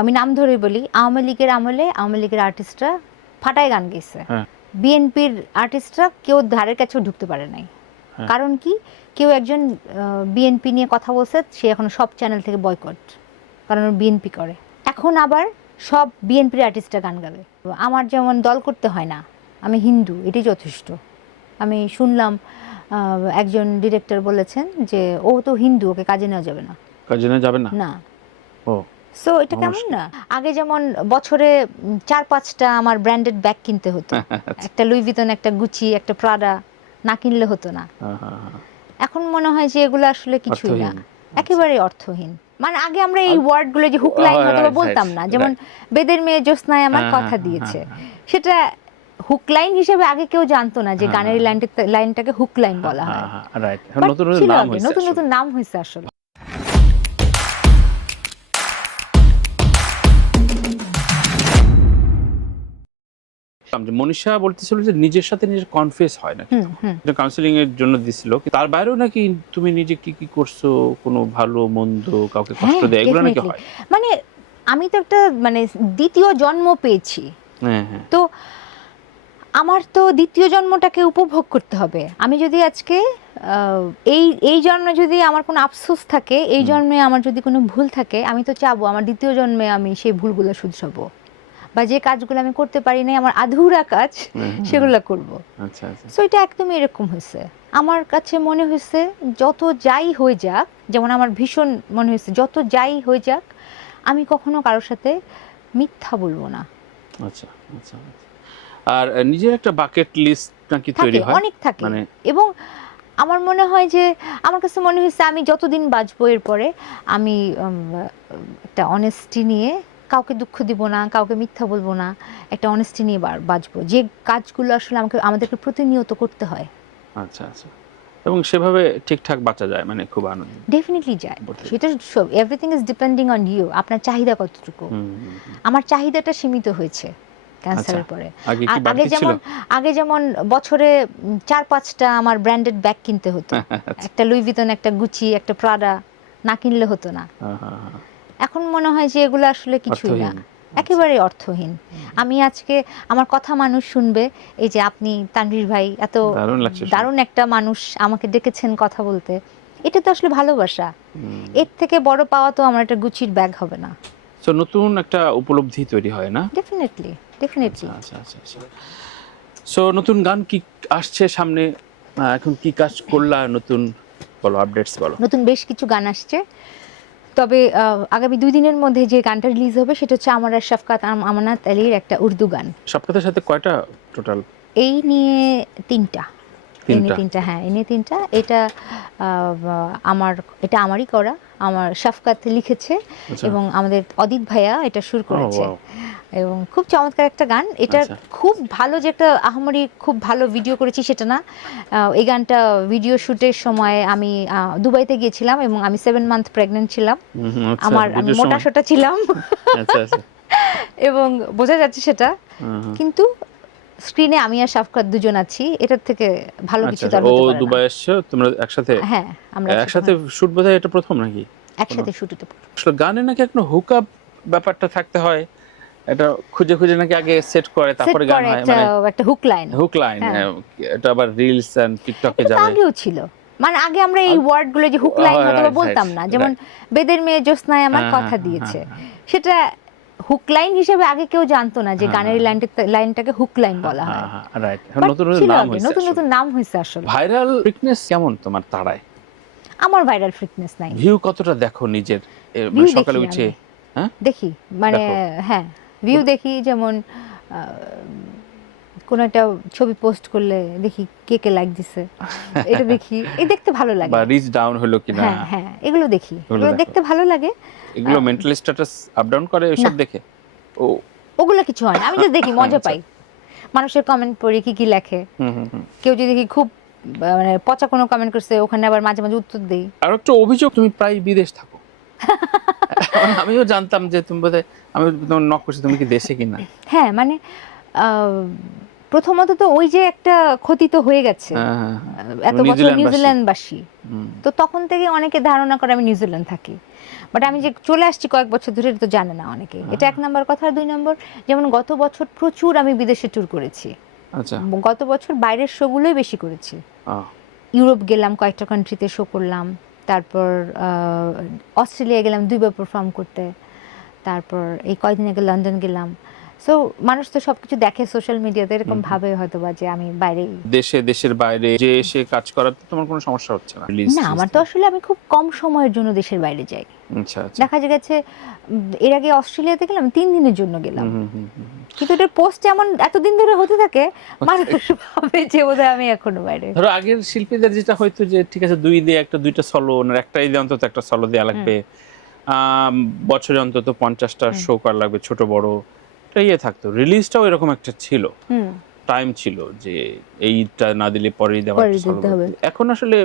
আমি নাম ধরে বলি, আওয়ামী লীগের আমলে আওয়ামী লীগের আর্টিস্টরা ফাটায় গান গেছে, বিএনপির আর্টিস্টরা কেউ ধারের কাছেও ঢুকতে পারে নাই। কারণ কি, কেউ একজন বিএনপি নিয়ে কথা বলছে, সে এখন সব চ্যানেল থেকে বয়কট, কারণ বিএনপি করে। এখন আবার সব বিএনপির আর্টিস্টরা গান গাবে। আমার যেমন দল করতে হয় না, আমি হিন্দু, এটাই যথেষ্ট। আমি শুনলাম একজন ডিরেক্টর বলেছেন যে ও তো হিন্দু, ওকে কাজে নেওয়া যাবে না। কাজে নেওয়া যাবে না? না। ও সো এটা কেমন না? আগে যেমন বছরে 4-5টা আমার ব্র্যান্ডেড ব্যাগ কিনতে হতো, একটা লুই ভিতন, একটা গুচি, একটা প্রাডা, না কিনলে হতো না। এখন মনে হয় যে এগুলো আসলে কিছুই না, একেবারে অর্থহীন। মানে আগে আমরা এই ওয়ার্ডগুলো যে হুক লাইন হয়তো বলতাম না, যেমন বেদের মেয়ে জ্যোৎস্নায় আমার কথা দিয়েছে, সেটা হুক লাইন হিসেবে আগে কেউ জানতো না যে গানের লাইনটাকে হুক লাইন বলা হয়। নতুন নতুন নাম হয়েছে আসলে। মনীষা বলতেছিল যে নিজের সাথে নিজের কনফেস হয় না, কাউন্সিলিং এর জন্য দিছিল, তার বাইরেও নাকি তুমি নিজে কি কি করছো, কোনো ভালো মন্দ, কাউকে কষ্ট দেয়, এগুলো নাকি হয়। মানে আমি তো একটা মানে দ্বিতীয় জন্ম পেয়েছি, তো আমার তো দ্বিতীয় জন্মটাকে উপভোগ করতে হবে। আমি যদি আজকে এই জন্মে যদি আমার কোনো আফসোস থাকে, এই জন্মে আমার যদি কোনো ভুল থাকে, আমি তো চাবো আমার দ্বিতীয় জন্মে আমি সেই ভুলগুলো শুধরাবো, বা যে কাজগুলো আমি করতে পারি নাই, আমার আধুরা কাজ, সেগুলো করব। সো এটা একদমই এরকম হয়েছে। আমার কাছে মনে হয়েছে যত যাই হয়ে যাক, যেমন আমার ভীষণ মনে হয়েছে যত যাই হয়ে যাক, আমি কখনো কারোর সাথে মিথ্যা বলবো না। আচ্ছা আচ্ছা। আর নিজের একটা বাকেট লিস্ট নাকি তৈরি হয়? অনেক থাকে, এবং আমার মনে হয় যে আমার কাছে মনে হয়েছে আমি যতদিন বাঁচবো এরপরে আমি একটা অনেস্টি নিয়ে কাউকে দুঃখ দিব না, কাউকে মিথ্যা বলবো না, একটা অনেস্টি নিয়ে বাঁচবো, যে কাজগুলো আসলে আমাদেরকে প্রতিনিয়ত করতে হয়। আচ্ছা আচ্ছা। এবং সেভাবে ঠিকঠাক বাঁচা যায়, মানে খুব আনন্দ ডেফিনেটলি যায়। সেটা everything is depending on you, আপনার চাহিদা কতটুকু। আমার চাহিদাটা সীমিত হয়েছে ক্যান্সারের পরে। আগে যেমন বছরে 4-5টা আমার ব্র্যান্ডেড ব্যাগ কিনতে হতো, একটা লুই ভিতন, একটা গুচি, একটা প্রাডা, না কিনলে হতো না। এখন মনে হয় যে এগুলো আসলে কিছুই না, একেবারে অর্থহীন। আমি আজকে আমার কথা মানুষ শুনবে, এই যে আপনি তানভীর ভাই এত দারুণ একটা মানুষ আমাকে ডেকেছেন কথা বলতে, এটা তো আসলে ভালোবাসা। এর থেকে বড় পাওয়া তো আমার একটা গুচির ব্যাগ হবে না। সো নতুন একটা উপলব্ধি তৈরি হয় না? ডেফিনেটলি। আচ্ছা আচ্ছা আচ্ছা। সো নতুন গান কি আসছে সামনে, এখন কি কাজ করলা নতুন, বলো, আপডেটস বলো। নতুন বেশ কিছু গান আসছে, তবে আগামী 2 দিনের মধ্যে যে গানটা রিলিজ হবে সেটা হচ্ছে আমার আর শাফকাত আমানত আলীর একটা উর্দু গান। শাফকাতের সাথে কয়টা টোটাল? এই নিয়ে 3টা। হ্যাঁ, এই নিয়ে 3টা। এটা এটা আমারই করা, আমার শাফকাত লিখেছে এবং আমাদের অদিত ভাইয়া এটা সুর করেছে, এবং খুব চমৎকার একটা গান। এটা খুব ভালো, যে একটা আহামরি খুব ভালো ভিডিও করেছি সেটা না। এই গানটা ভিডিও শুটের সময় আমি দুবাইতে গিয়েছিলাম এবং আমি 7 মান্থ প্রেগনেন্ট ছিলাম, আমি মোটাসোটা ছিলাম এবং বোঝা যাচ্ছে সেটা, কিন্তু স্ক্রিনে আমি আর শাফকাত দুজন আছি, এটার থেকে ভালো কিছু তার হতে পারে না। দুবাই এসেছো তোমরা একসাথে? হ্যাঁ, আমরা একসাথে শুট, বোধহয় এটা প্রথম নাকি? একসাথে শুট হতে পারে। আসলে গানে নাকি একটা হুক আপ ব্যাপারটা থাকতে হয়, এটা খুঁজে খুঁজে নাকি আগে সেট করে তারপরে গান হয়, মানে একটা হুক লাইন। এটা আবার রিলস এন্ড টিকটকে যাবে। আগেও ছিল, মানে আগে আমরা এই ওয়ার্ডগুলো যে হুক লাইন হয়তো বলতাম না, যেমন বেদের মেয়ে জ্যোৎস্নায় আমার কথা দিয়েছে, সেটা হুক লাইন হিসেবে আগে কেউ জানতো না যে গানের লাইনটাকে হুক লাইন বলা হয়। রাইট। নতুন নতুন নাম হয়েছে আসলে। ভাইরাল ফ্রিকনেস কেমন তোমার তাড়ায়? আমার ভাইরাল ফ্রিকনেস নাই। ভিউ কতটা দেখো নিজের, সকালে উঠে? হ্যাঁ, দেখি, মানে হ্যাঁ ভিউ দেখি, যেমন কোন একটা ছবি পোস্ট করলে দেখি কে কে লাইক দিছে, এটা দেখি, এই দেখতে ভালো লাগে। বা রিচ ডাউন হলো কিনা, হ্যাঁ এগুলো দেখি, এগুলো দেখতে ভালো লাগে। এগুলো মেন্টাল স্ট্যাটাস আপ ডাউন করে এসব দেখে? ওগুলো কিছু হয় না, আমি জাস্ট দেখি, মজা পাই। মানুষের কমেন্ট পড়ি কি কি লেখে, কেউ যদি দেখি খুব মানে পচা কোনো কমেন্ট করছে, ওখানে আবার মাঝে মাঝে উত্তর দেই। আর একটা অভিযোগ, তুমি প্রায় বিদেশ থাকো। আমিও জানতাম যে তুমি বোধহয়, আমি তোমার নক করছি তুমি কি দেশে কিনা। হ্যাঁ, মানে প্রথমত তো ওই যে একটা ক্ষতি তো হয়ে গেছে, এত বছর নিউজিল্যান্ডবাসী, তো তখন থেকে অনেকে ধারণা করে আমি নিউজিল্যান্ড থাকি। বাট আমি যে চলে আসছি কয়েক বছর ধরে এটা তো জানে না অনেকে। এটা 1 নাম্বার কথা। আর 2 নম্বর, যেমন গত বছর প্রচুর আমি বিদেশে ট্যুর করেছি। আচ্ছা। গত বছর বাইরের শোগুলোই বেশি করেছি। ইউরোপ গেলাম, কয়েকটা কান্ট্রিতে শো করলাম, তারপর অস্ট্রেলিয়া গেলাম 2 বার পারফর্ম করতে, তারপর এই কয়েকদিন আগে লন্ডন গেলাম। সো মানুষ তো সবকিছু দেখে সোশ্যাল মিডিয়াতে, এরকম ভাবে হয়তো বা যে আমি বাইরে দেশের বাইরে যে এসে কাজ করাতে তোমার কোনো সমস্যা হচ্ছে না? না, আমার তো আসলে আমি খুব কম সময়ের জন্য দেশের বাইরে যাই। আচ্ছা আচ্ছা। দেখা গেছে এর আগে অস্ট্রেলিয়াতে গেলাম 3 দিনের জন্য গেলাম, কিন্তু এটার পোস্ট এমন এতদিন ধরে হতে থাকে মানুষ ভাবে যে বোধহয় আমি এখনো বাইরে। ধরো আগের শিল্পীদের যেটা হয়তো যে ঠিক আছে 2 দিয়ে দুইটা সলো, ওনার একটা ঈদে অন্তত একটা সলো দেওয়া লাগবে, বছরে অন্তত 50টা শো করা লাগবে ছোট বড়, এটা ইয়ে থাকতো। রিলিজটাও এরকম একটা ছিল, টাইম ছিল যে এইটা না দিলে পরেই দেওয়া হবে। এখন আসলে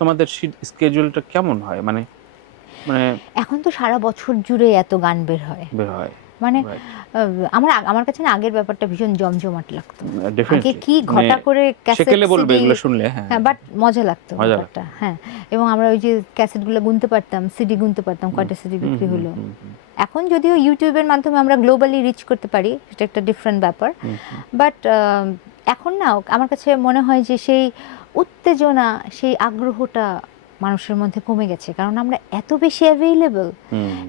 তোমাদের স্কেজুলটা কেমন হয়? মানে এখন তো সারা বছর জুড়ে এত গান বের হয়, মানে আমার কাছে না আগের ব্যাপারটা ভীষণ জমজমাট লাগতো। আগে কি ঘটা করে ক্যাসেট বলবে এগুলো শুনলে, হ্যাঁ, বাট মজা লাগতো ব্যাপারটা। হ্যাঁ, এবং আমরা ওই যে ক্যাসেটগুলো গুনতে পারতাম, সিডি গুনতে পারতাম, কয়টা সিডি বিক্রি হলো। এখন যদিও ইউটিউবের মাধ্যমে আমরা গ্লোবালি রিচ করতে পারি, সেটা একটা ডিফারেন্ট ব্যাপার, বাট এখন না আমার কাছে মনে হয় যে সেই উত্তেজনা, সেই আগ্রহটা মানুষের মধ্যে কমে গেছে, কারণ আমরা এত বেশি অ্যাভেইলেবল।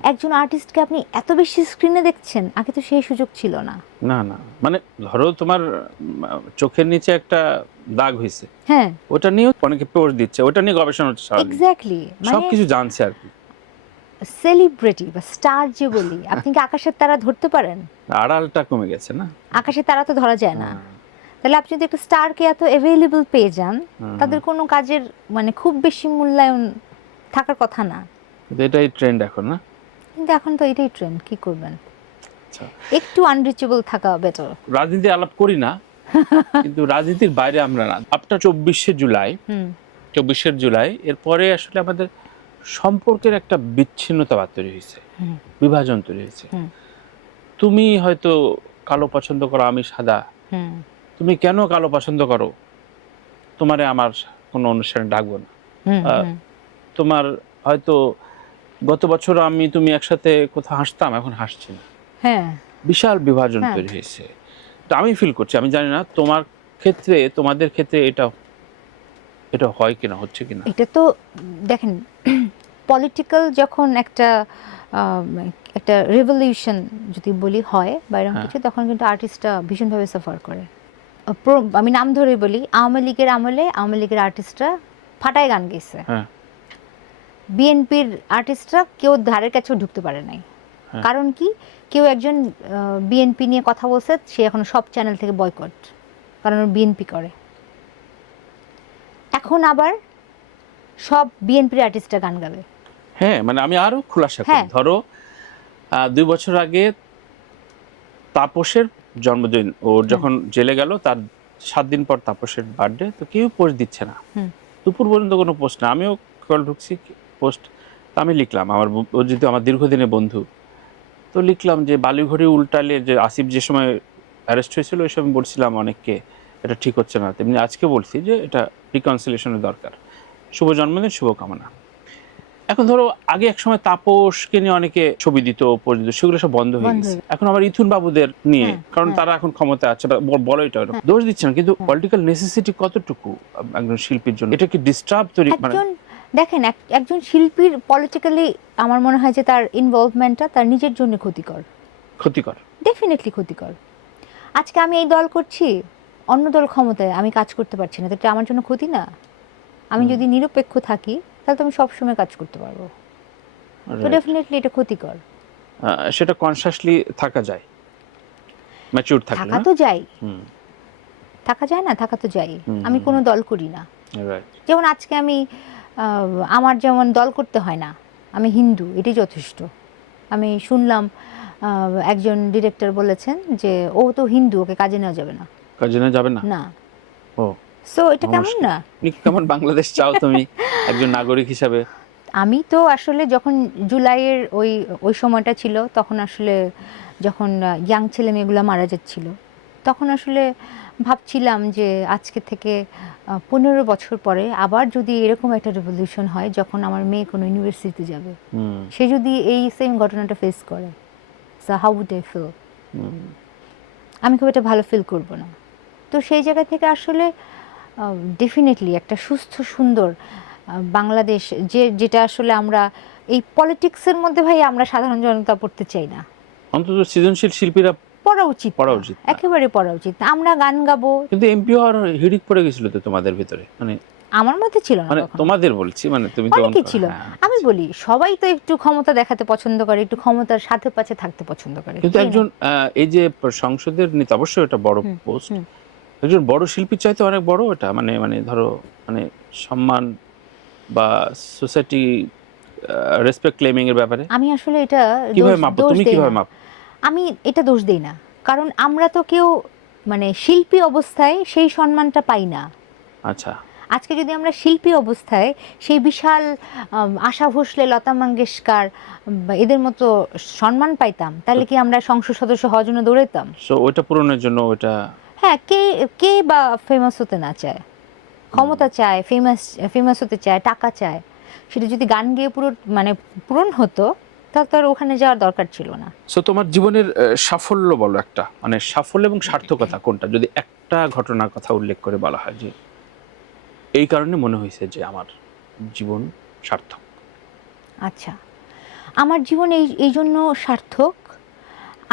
একজন আর্টিস্টকে আপনি এত বেশি স্ক্রিনে দেখছেন, আগে তো সেই সুযোগ ছিল না। না না, মানে ধরো তোমার চোখের নিচে একটা দাগ হয়েছে, হ্যাঁ, ওটা নিয়ে অনেকে পোস্ট দিচ্ছে, ওটা নিয়ে গবেষণা হচ্ছে, এক্স্যাক্টলি, সবকিছু জানছে আর কি। সেলিব্রিটি বা স্টার যে বলি, আপনি কি আকাশের তারা ধরতে পারেন? আড়ালটা কমে গেছে না, আকাশের তারা তো ধরা যায় না। তাহলে আপনি যদি একটা স্টারকে এত অ্যাভেইলেবল পেয়ে যান, তাদের কোনো কাজের মানে খুব বেশি মূল্যায়ন থাকার কথা না। এটাই ট্রেন্ড এখন, না? কিন্তু এখন তো এটাই ট্রেন্ড, কি করবেন? একটু আনরিচেবল থাকা বেটার। রাজনীতি আলাপ করি না, কিন্তু রাজনীতির বাইরে আমরা না। আপনার 24শে জুলাই এরপরে আসলে আমাদের সম্পর্কের একটা বিচ্ছিন্নতা তৈরি হয়েছে, বিভাজন তৈরি হয়েছে। তুমি হয়তো কালো পছন্দ করো, আমি সাদা। তুমি কেন কালো পছন্দ করো? তোমারে আমার কোনো অনুষ্ঠানে ডাকবো না। তোমার হয়তো গত বছর তুমি একসাথে কোথাও হাসতাম, এখন হাসছি না। হ্যাঁ, বিশাল বিভাজন তৈরি হয়েছে। তো আমি ফিল করছি, আমি জানি না তোমার ক্ষেত্রে, তোমাদের ক্ষেত্রে এটা হয় কিনা, হচ্ছে কিনা। এটা তো দেখেন, পলিটিক্যাল যখন একটা রেভলিউশন যদি বলি হয় বা এরকম কিছু, তখন কিন্তু আর্টিস্টরা ভীষণভাবে সাফার করে। আমি নাম ধরে বলি, আওয়ামী লীগের আমলে আওয়ামী লীগের আর্টিস্টরা ফাটায় গান গেছে, বিএনপির আর্টিস্টরা কেউ ধারের কাছেও ঢুকতে পারে নাই। কারণ কি? কেউ একজন বিএনপি নিয়ে কথা বলছে, সে এখন সব চ্যানেল থেকে বয়কট, কারণ বিএনপি করে। এখন আবার সব বিএনপির আর্টিস্টরা গান গাবে। হ্যাঁ, মানে আমি আরো খোলাসা করি, ধরো 2 বছর আগে তাপসের জন্মদিন, ওর যখন জেলে গেল, তার 7 দিন পর তাপসের বার্থডে, তো কেউ পোস্ট দিচ্ছে না, দুপুর পর্যন্ত কোনো পোস্ট না। আমিও কল ঢুকছি পোস্ট, আমি লিখলাম, ও যেহেতু আমার দীর্ঘদিনের বন্ধু, তো লিখলাম যে বালিঘড়ি উল্টালে, যে আসিফ যে সময় অ্যারেস্ট হয়েছিল, ওই সময় বলছিলাম অনেককে এটা ঠিক হচ্ছে না, তেমনি আজকে বলছি যে এটা রিকনসিলিয়েশনের দরকার। শুভ জন্মদিন, শুভকামনা। এখন ধরো আগে এক সময় তাপসকে নিয়ে অনেকে ছবি দিত, পোস্ট দিত, সেগুলো সব বন্ধ হয়ে গেছে। এখন আবার ইথুন বাবুদের নিয়ে, কারণ তারা এখন ক্ষমতা আছে, বলো এটা দোষ দিচ্ছে না, কিন্তু পলিটিক্যাল নেসেসিটি কতটুকু একজন শিল্পীর জন্য? এটা কি ডিস্টার্ব তৈরি? দেখেন, একজন শিল্পীর পলিটিক্যালি আমার মনে হয় যে তার ইনভলভমেন্টটা তার নিজের জন্য ক্ষতিকর, ডেফিনেটলি ক্ষতিকর। আজকে আমি এই দল করছি, অন্য দল ক্ষমতায়, আমি কাজ করতে পারছি না, এটা আমার জন্য ক্ষতি না? আমি যদি নিরপেক্ষ থাকি, তাহলে তো আমি সবসময় কাজ করতে পারবো। তো ডেফিনেটলি এটা ক্ষতিকর। সেটা কনসিয়াসলি থাকা যায়, ম্যাচিউর থাকা তো যায়, থাকা যায় না, থাকা তো যায়। আমি কোনো দল করি না, যেমন আজকে আমি আমার যেমন দল করতে হয় না, আমি হিন্দু, এটাই যথেষ্ট। আমি শুনলাম একজন ডিরেক্টর বলেছেন যে ও তো হিন্দু, ওকে কাজে নেওয়া যাবে না। কাজে নেওয়া যাবে না? না। ও সো এটা কেমন না? কেমন বাংলাদেশ চাও তুমি একজন নাগরিক হিসাবে? আমি তো আসলে যখন জুলাইয়ের ওই সময়টা ছিল, তখন আসলে যখন ইয়াং ছেলে মেয়েগুলো মারা যাচ্ছিল, তখন আসলে ভাবছিলাম যে আজকে থেকে 15 বছর পরে আবার যদি এরকম একটা রেভলিউশন হয়, যখন আমার মেয়ে কোনো ইউনিভার্সিটিতে যাবে, সে যদি এই সেম ঘটনাটা ফেস করে, so how would I feel? আমি খুব একটা ভালো ফিল করব না। তো সেই জায়গা থেকে আসলে ডেফিনেটলি একটা সুস্থ সুন্দর বাংলাদেশ, যেটা আসলে আমরা এই পলিটিক্সের মধ্যে ভাই আমরা সাধারণ জনতা পড়তে চাই না। অন্তত সৃজনশীল শিল্পীরা পড়া উচিত, একেবারে পড়া উচিত। আমরা গান গাবো, কিন্তু এমপি হওয়ার হিড়িক পড়ে গেছিল তো তোমাদের ভিতরে, মানে আমার মধ্যে ছিল না, মানে তোমাদের বলছি, মানে তুমি তো অনেকে ছিল। আমি বলি সবাই তো একটু ক্ষমতা দেখাতে পছন্দ করে, একটু ক্ষমতার সাথে পাশে থাকতে পছন্দ করে, কিন্তু একজন এই যে সংসদের নেতা, অবশ্যই এটা বড় পোস্ট, একজন বড় শিল্পীর চাইতে অনেক বড় এটা, মানে মানে ধরো মানে সম্মান বা সোসাইটি রেসপেক্ট ক্লেমিং এর ব্যাপারে আমি আসলে এটা কিভাবে মাপো, তুমি কিভাবে মাপো? আমি এটা দোষ দেই না, কারণ আমরা তো কেউ মানে শিল্পী অবস্থায় সেই সম্মানটা পাই না। আচ্ছা, আজকে যদি আমরা শিল্পী অবস্থায় সেই বিশাল আশা ভোসলে, লতা মঙ্গেশকর এদের মতো সম্মান পাইতাম, তাহলে কি আমরা সংসদ সদস্য হওয়ার জন্য দৌড়াইতাম? সো ওইটা পূরণের জন্য ওইটা, হ্যাঁ, কে কে বা ফেমাস হতে না চায়? ক্ষমতা চায়, ফেমাস হতে চায়, টাকা চায়। সেটা যদি গান গেয়ে মানে পূরণ হতো, তাহলে তো আর ওখানে যাওয়ার দরকার ছিল না। সো তোমার জীবনের সাফল্য বলো একটা, মানে সাফল্য এবং সার্থকতা কোনটা, যদি একটা ঘটনার কথা উল্লেখ করে বলা হয় যে এই কারণে মনে হয়েছে যে আমার জীবন সার্থক? আচ্ছা, আমার জীবন এই জন্য সার্থক,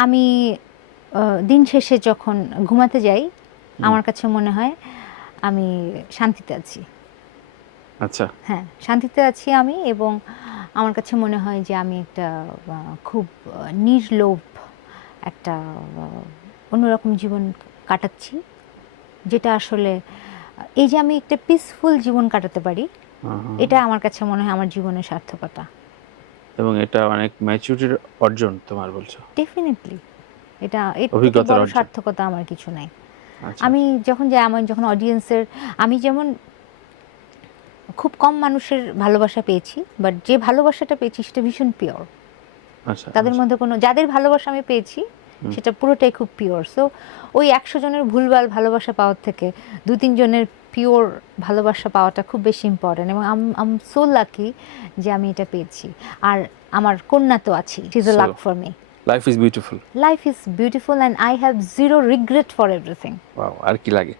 আমি দিন শেষে যখন ঘুমাতে যাই, আমার কাছে মনে হয় আমি শান্তিতে আছি। আচ্ছা, হ্যাঁ, শান্তিতে আছি আমি, এবং আমার কাছে মনে হয় যে আমি একটা খুব নির্লোভ একটা অন্যরকম জীবন কাটাচ্ছি, যেটা আসলে এই যে আমি একটা পিসফুল জীবন কাটাতে পারি, এটা আমার কাছে মনে হয় আমার জীবনের সার্থকতা। এবং এটা অনেক ম্যাচুরিটির অর্জন তোমার, বলছো? ডেফিনেটলি এটা অভিজ্ঞতার বড় সার্থকতা আমার কিছু নাই। আমি যখন যাই, আমার যখন অডিয়েন্সের, আমি যেমন খুব কম মানুষের ভালোবাসা পেয়েছি, বাট যে ভালোবাসাটা পেয়েছি সেটা ভীষণ পিওর। তাদের মধ্যে কোনো, যাদের ভালোবাসা আমি পেয়েছি সেটা পুরোটাই খুব পিওর। সো ওই 100 জনের ভুলভাল ভালোবাসা পাওয়ার থেকে 2-3 জনের পিওর ভালোবাসা পাওয়াটা খুব বেশি ইম্পর্টেন্ট, এবং আম সো লাকি যে আমি এটা পেয়েছি। আর আমার কন্যা তো আছে, it is a luck for me. Life is beautiful, life is beautiful, and I have zero regret for everything. Wow, আর কি লাগে।